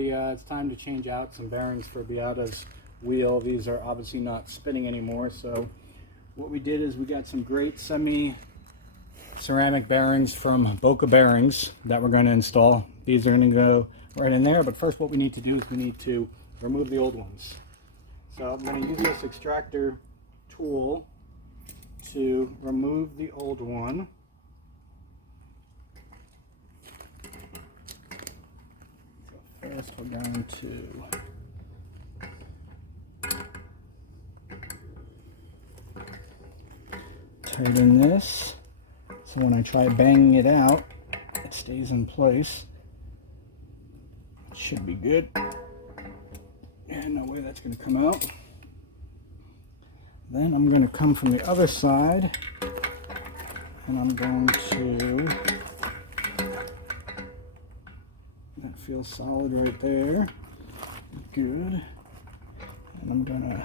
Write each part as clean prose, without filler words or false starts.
everybody. It's time to change out some bearings for Beata's wheel. These are obviously not spinning anymore, so what we did is we got some great ceramic bearings from Boca Bearings that we're going to install. These are going to go right in there, but first what we need to do is we need to remove the old ones. So I'm going to use this extractor tool to remove the old one. So first we're going to tighten this so when I try banging it out, it stays in place. It should be good. And no way that's going to come out. Then I'm going to come from the other side and I'm going to, that feels solid right there. Good. And I'm going to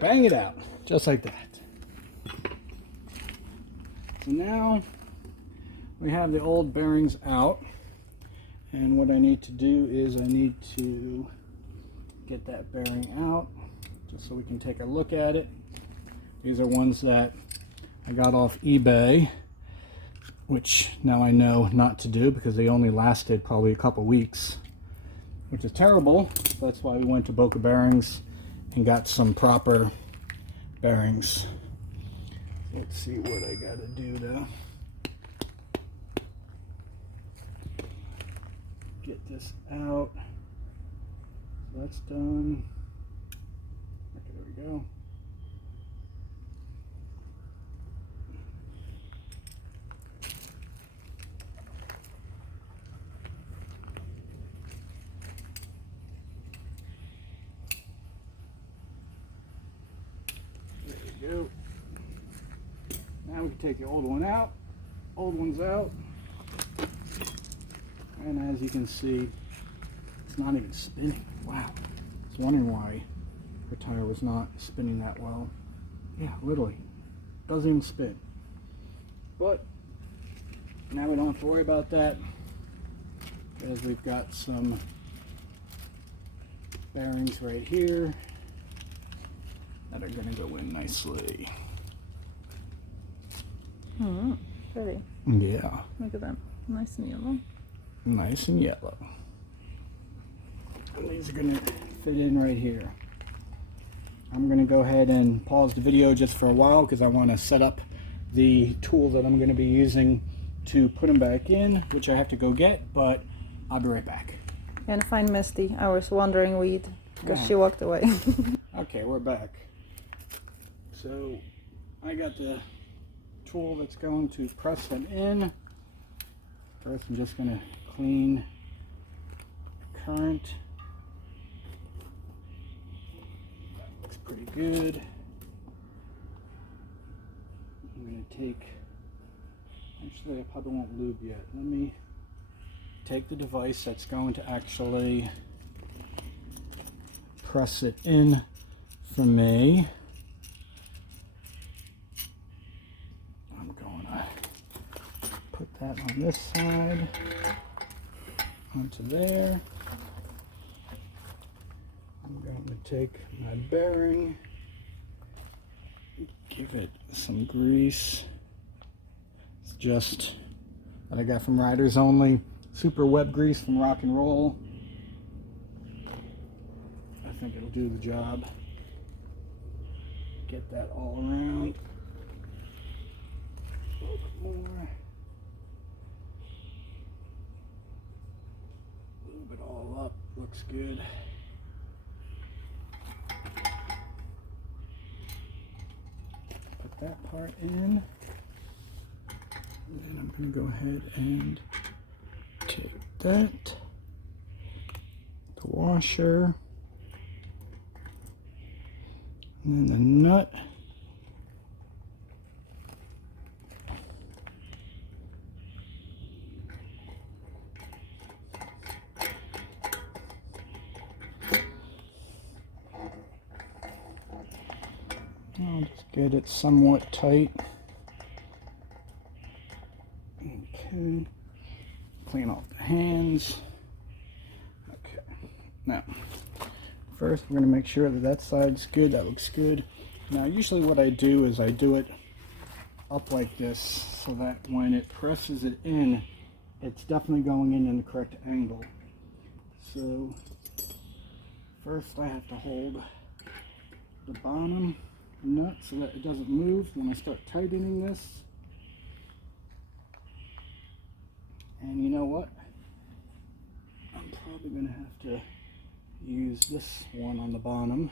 bang it out, just like that. So now we have the old bearings out, and what I need to do is I need to get that bearing out just so we can take a look at it. These are ones that I got off eBay, which now I know not to do because they only lasted probably a couple weeks, which is terrible. That's why we went to Boca Bearings and got some proper bearings. Let's see what I gotta do to get this out. So that's done. Okay, there we go. There we go. Now we can take the old one out. Old one's out. And as you can see, it's not even spinning. Wow. I was wondering why her tire was not spinning that well. Yeah, literally. Doesn't even spin. But now we don't have to worry about that because we've got some bearings right here that are going to go in nicely. Pretty. Yeah. Look at that. Nice and yellow. Nice and yellow. And these are going to fit in right here. I'm going to go ahead and pause the video just for a while because I want to set up the tool that I'm going to be using to put them back in, which I have to go get, but I'll be right back. And find Misty. I was wandering weed because she walked away. Okay, we're back. So I got the tool that's going to press them in. First I'm just going to clean the current. Looks pretty good. I'm going to take, actually I probably won't lube yet. Let me take the device that's going to actually press it in for me. I'm going to put that on this side, onto there. I'm going to take my bearing, give it some grease. It's just that I got from Riders Only, super wet grease from Rock and Roll. I think it'll do the job. Get that all around. A little bit more. Move it all up. Looks good. Put that part in. And then I'm going to go ahead and take that, the washer, and then the nut. I'll just get it somewhat tight. Okay. Clean off the hands. Okay. Now, first we're going to make sure that that side's good. That looks good. Now, usually what I do is I do it up like this so that when it presses it in, it's definitely going in the correct angle. So, first I have to hold the bottom nut so that it doesn't move when I start tightening this. And you know what? I'm probably going to have to use this one on the bottom,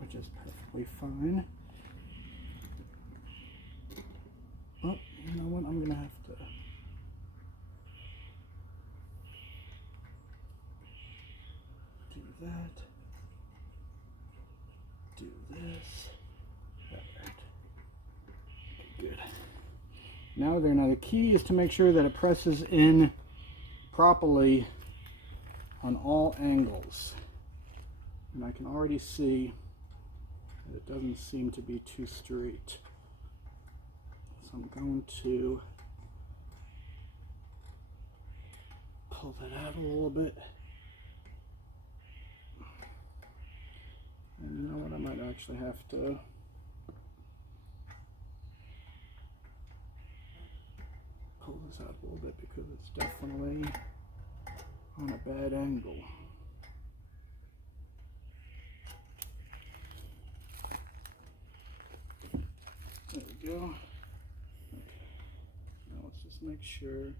which is perfectly fine. Oh, you know what? I'm going to have to do that. Do this. Alright. Good. Now the key is to make sure that it presses in properly on all angles. And I can already see that it doesn't seem to be too straight. So I'm going to pull that out a little bit. And you know what, I might actually have to pull this out a little bit because it's definitely on a bad angle. There we go. Okay. Now let's just make sure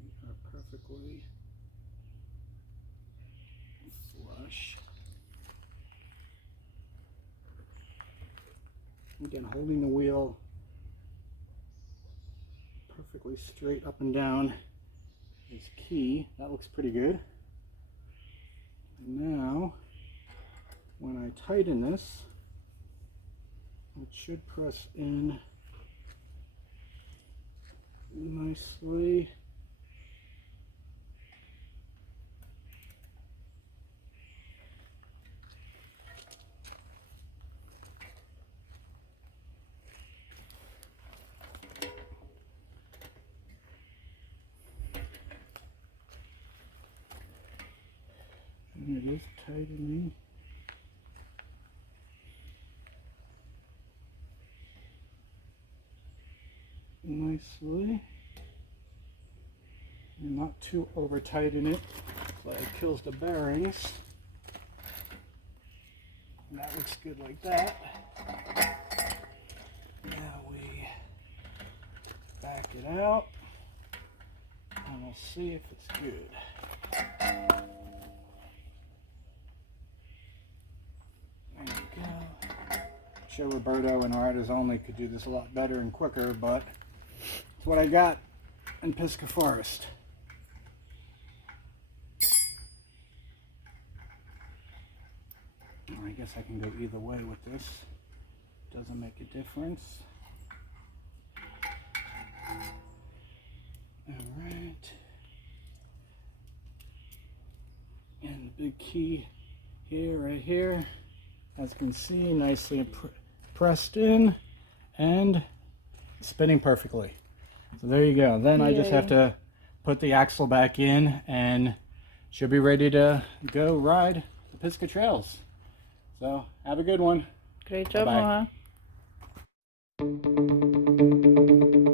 we are perfectly flush. Again, holding the wheel perfectly straight up and down is key. That looks pretty good. And now, when I tighten this, it should press in nicely. And it is tightening. Nicely. And not too over tighten it so it kills the bearings. And that looks good like that. Now we back it out and we'll see if it's good. There you go. I'm sure Roberto and Riders Only could do this a lot better and quicker, but it's what I got in Pisgah Forest. I guess I can go either way with this. Doesn't make a difference. Alright. And the big key here, right here, as you can see, nicely pressed in and spinning perfectly. So there you go. Then I just have to put the axle back in and should be ready to go ride the Pisgah trails. So have a good one. Great job, Bye-bye. Noah.